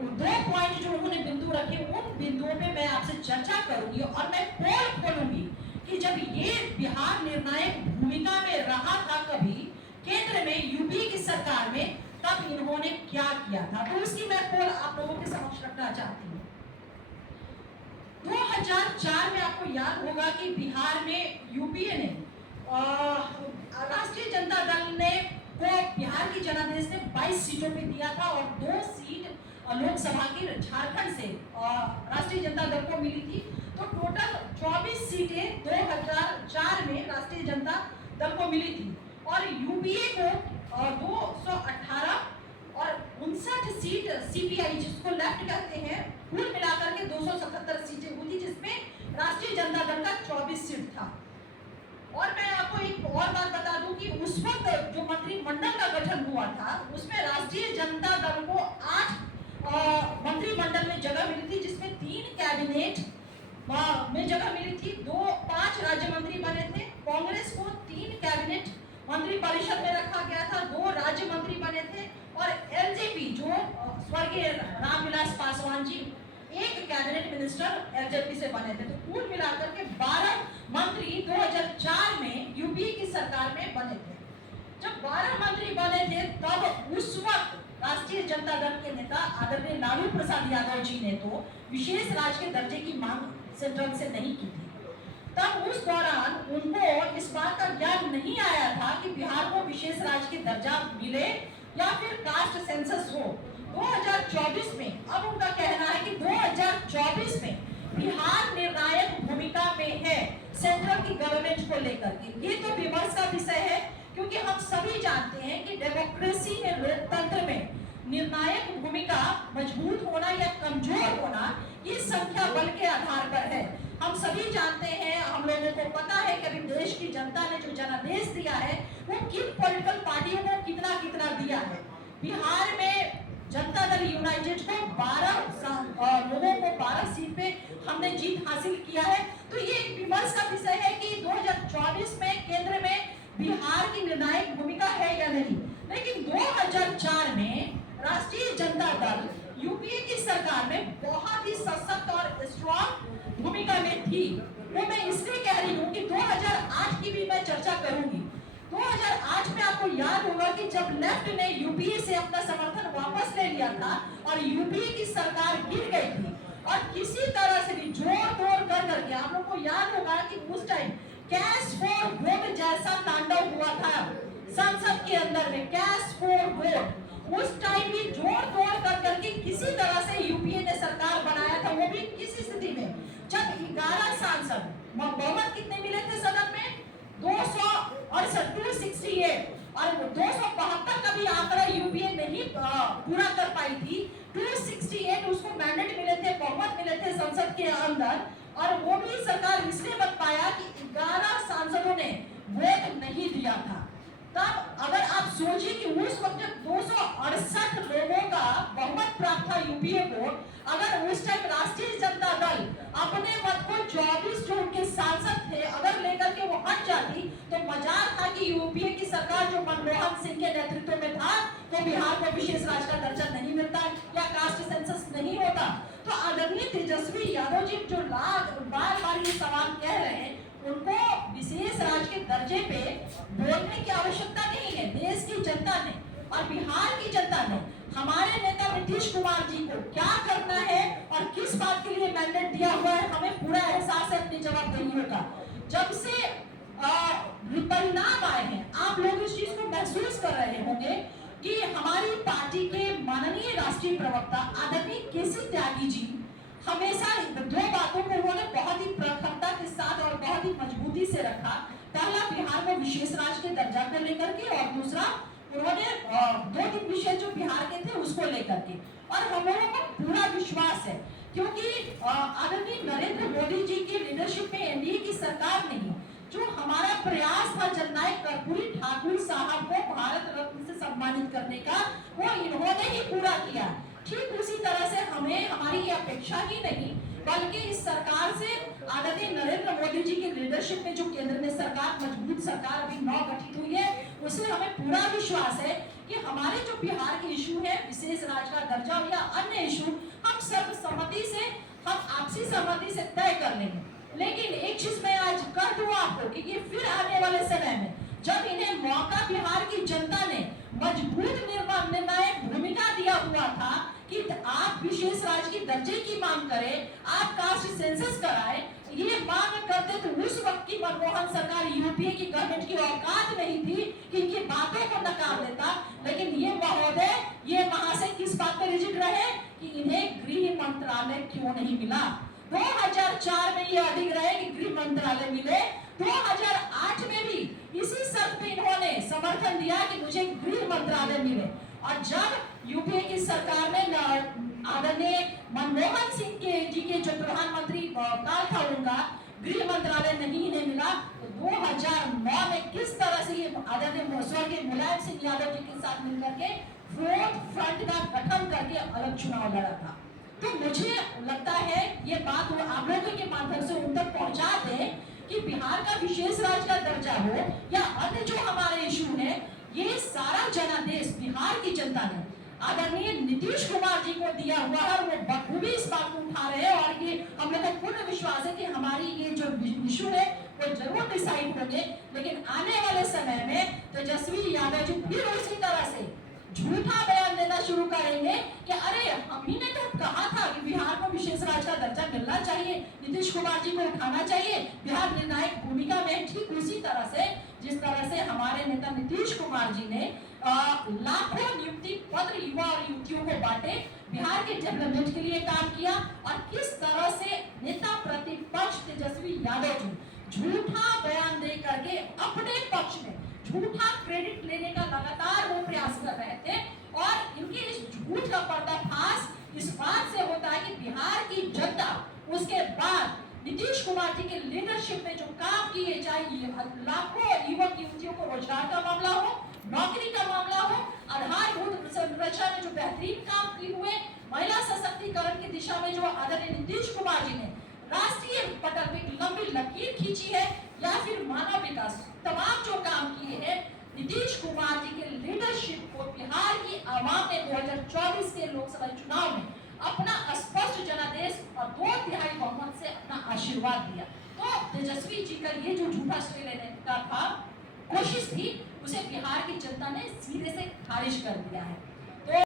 दो पॉइंट जो उन्होंने बिंदु रखे, उन बिंदुओं पे मैं आपसे चर्चा करूंगी और मैं पोल खोलूंगी कि जब ये बिहार निर्णायक भूमिका में रहा था कभी केंद्र में यूपी की सरकार में, तब इन्होंने क्या किया था। तो उसकी मैं पोल आप लोगों के समक्ष रखना चाहती हूँ। 2004 में आपको याद होगा कि बिहार में यूपीए ने राष्ट्रीय जनता दल ने को बिहार की जनादेश ने 22 सीटों पे दिया था और 2 सीट लोकसभा की झारखंड से राष्ट्रीय जनता दल को मिली थी। तो टोटल 24 सीटें 2004 में राष्ट्रीय जनता दल को मिली थी और यूपीए को 218 और 59 सीट सीपीआई जिसको लेफ्ट कहते हैं, कुल मिलाकर के 277 सीटें हुई थी, जिसमें राष्ट्रीय जनता दल का 24 सीट था। और मैं आपको एक और बात बता दूं कि उस वक्त जो मंत्रिमंडल का गठन हुआ था उसमें राष्ट्रीय जनता दल को 8 मंत्रिमंडल में जगह मिली थी, जिसमें 3 कैबिनेट में जगह मिली थी, 5 राज्य मंत्री बने थे। कांग्रेस को 3 कैबिनेट मंत्री परिषद में रखा गया था, 2 राज्य मंत्री बने थे और एलजेपी जो स्वर्गीय Ramvilas Paswan ji 1 cabinet minister LJP से बने थे। तो कुल मिलाकर के 12 मंत्री 2004 में यूपी की सरकार में बने थे। जब 12 मंत्री बने थे तब उस वक्त राष्ट्रीय जनता दल के नेता आदरणीय लालू प्रसाद यादव जी ने तो विशेष राज्य के दर्जे की मांग सेंट्रल से नहीं की थी। तब उस दौरान उनको इस बात का ज्ञान नहीं आया था कि बिहार को विशेष राज्य के दर्जा मिले या फिर कास्ट सेंसस हो। 2024 में अब उनका कहना है कि 2024 में बिहार निर्णायक भूमिका में है सेंट्रल की गवर्नमेंट को लेकर के। ये तो विमर्श का विषय है, क्योंकि हम सभी जानते हैं कि डेमोक्रेसी में, लोकतंत्र में निर्णायक भूमिका मजबूत होना या कमजोर होना ये संख्या बल के आधार पर है। हम सभी जानते हैं, हम लोगों को पता है कि अभी देश की जनता ने जो जनादेश दिया है वो किन पॉलिटिकल पार्टियों को कितना कितना दिया है। बिहार में जनता दल यूनाइटेड को 12 लोगों को 12 सीट पे हमने जीत हासिल किया है। तो ये एक विमर्श का विषय है कि 2024 में केंद्र में बिहार की निर्णायक भूमिका है या नहीं। लेकिन 2004 में राष्ट्रीय जनता दल यूपीए की सरकार में बहुत ही सशक्त और स्ट्रॉन्ग भूमिका में थी। वो मैं इसलिए कह रही हूँ कि 2008 की भी मैं चर्चा करूंगी। 2008 में आपको याद होगा कि जब लेफ्ट ने यूपीए से अपना समर्थन वापस ले लिया था और यूपीए की सरकार गिर गई थी और किसी तरह से भी जोड़ तोड़ कर करके, आप लोग को याद होगा कि उस टाइम कैश फॉर वोट जैसा तांडव हुआ था संसद के अंदर में, कैश फॉर वोट। उस टाइम भी जोड़ तोड़ कर करके किसी तरह से यूपीए ने सरकार बनाया था, वो भी किसी स्थिति में जब 11 सांसद, बहुमत कितने मिले थे सदन में? 268 और 272 का भी आंकड़ा यूपीए नहीं पूरा कर पाई थी। 268 उसको मैंडेट मिले थे, बहुमत मिले थे संसद के अंदर, और वो भी सरकार इसलिए बन पाया कि 11 सांसदों ने वोट नहीं दिया था। तब अगर आप सोचिए कि उस वक्त जब 268 लोगों का बहुमत प्राप्त था यूपीए को, अगर उस टाइम राष्ट्रीय जनता दल अपने मत को 24 जो उनके सांसद थे अगर लेकर के वो हट जाती, तो मजाल था कि यूपीए की सरकार जो मनमोहन सिंह के नेतृत्व में था तो बिहार को विशेष राज्य का दर्जा नहीं मिलता या कास्ट सेंसस नहीं होता। तो आदरणीय तेजस्वी यादव जी जो बार बार ये सवाल कह रहे हैं, उनको विशेष राज्य के दर्जे पे बोलने की आवश्यकता नहीं है। देश की जनता ने और बिहार की जनता ने हमारे नेता नीतीश कुमार जी को क्या करना है और किस बात के लिए मैंडेट दिया हुआ है, हमें पूरा एहसास है अपनी जवाबदेहियों का। जब से परिणाम आए हैं, आप लोग इस चीज को महसूस कर रहे होंगे कि हमारी पार्टी के माननीय राष्ट्रीय प्रवक्ता आदरणीय केसी त्यागी जी हमेशा 2 बातों को उन्होंने बहुत ही प्रखरता के साथ और बहुत ही मजबूती से रखा। पहला, बिहार को विशेष राज्य के दर्जा को लेकर के, और दूसरा उन्होंने 2-3 विषय जो बिहार के थे उसको लेकर के। और हम लोगों को पूरा विश्वास है क्योंकि आदरणीय नरेंद्र मोदी जी की लीडरशिप में एनडीए की सरकार ने जो हमारा प्रयास था जननायक कर्पूरी ठाकुर साहब को भारत रत्न से सम्मानित करने का, वो इन्होंने ही पूरा किया। ठीक उसी तरह से हमें हमारी ये अपेक्षा ही नहीं बल्कि इस सरकार से आदरणीय नरेंद्र मोदी जी की लीडरशिप में जो केंद्र में सरकार, मजबूत सरकार अभी 9 गठित हुई है, उससे हमें पूरा विश्वास है कि हमारे जो बिहार के इशू है, विशेष राज्य का दर्जा या अन्य इशू, हम सब सहमति से, हम आपसी सहमति से तय कर लेंगे। लेकिन एक चीज मैं आज कर दूं आपको कि ये फिर आने वाले समय में जब इन्हें मौका बिहार की जनता ने मजबूत निर्णायक भूमिका दिया हुआ था कि आप विशेष राज्य की दर्जे की मांग करें, आप कास्ट सेंसस कराएं, ये मांग करते तो उस वक्त की मनमोहन सरकार, यूपीए की गवर्नमेंट की औकात नहीं थी कि इनकी बातों को नकार देता। लेकिन ये महोदय, ये महाशय किस बात पर रिजिड रहे कि इन्हें गृह मंत्रालय क्यों नहीं मिला। 2004 में ये अडिग रहे कि गृह मंत्रालय मिले, 2008 में भी इसी शर्त पे इन्होंने समर्थन दिया कि मुझे गृह मंत्रालय मिले। और जब यूपीए की सरकार में आदरणीय मनमोहन सिंह जी के जो प्रधानमंत्री काल था, उनका गृह मंत्रालय नहीं इन्हें मिला, तो 2009 में किस तरह से ये आदरणीय स्वर्गीय मुलायम सिंह यादव जी के साथ मिलकर के फोर्थ फ्रंट का गठन करके अलग चुनाव लड़ा था। तो मुझे लगता है ये बात आप लोगों के माध्यम से उन तक पहुंचा दे कि बिहार का विशेष राज्य का दर्जा हो या अन्य जो हमारे इशू है, ये सारा जनादेश बिहार की जनता ने आदरणीय नीतीश कुमार जी को दिया हुआ है। वो बखूबी इस बात को उठा रहे हैं और ये हम लोग को पूर्ण विश्वास है कि हमारी ये जो इशू है वो जरूर डिसाइड होंगे। लेकिन आने वाले समय में तेजस्वी यादव जी फिर उसी तरह से झूठा बयान देना शुरू करेंगे कि अरे हम ही ने तो कहा था कि बिहार को विशेष राज्य का दर्जा मिलना चाहिए, नीतीश कुमार जी को उठाना चाहिए, बिहार निर्णायक भूमिका में। ठीक उसी तरह से जिस तरह से हमारे नेता नीतीश कुमार जी ने लाखों नियुक्ति पत्र युवा और युवतियों को बांटे, बिहार के डेवलपमेंट के लिए काम किया, और किस तरह से नेता प्रतिपक्ष तेजस्वी यादव जी झूठा बयान दे करके अपने पक्ष में झूठा क्रेडिट लेने का लगातार वो प्रयास कर रहे थे। और इनके इस झूठ का पर्दाफाश इस बात से होता है कि बिहार की जनता उसके बाद नीतीश कुमार जी के लीडरशिप में जो काम किए, चाहे लाखों युवक युवतियों को रोजगार का मामला हो, नौकरी का मामला हो, आधारभूत संरचना में जो बेहतरीन काम किए हुए, महिला सशक्तिकरण की दिशा में जो आदरणीय नीतीश कुमार जी ने राष्ट्रीय पटल पे लंबी लकीर खींची है, या फिर मानव विकास तमाम जो काम किए हैं, नीतीश कुमार जी के लीडरशिप को बिहार की आवाम ने 2024 के लोकसभा चुनाव में अपना स्पष्ट जनादेश और 2/3 बहुमत से अपना आशीर्वाद दिया। तो तेजस्वी जी का ये जो झूठा श्रेय लेने का था, कोशिश थी, उसे बिहार की जनता ने सीधे से खारिज कर दिया है।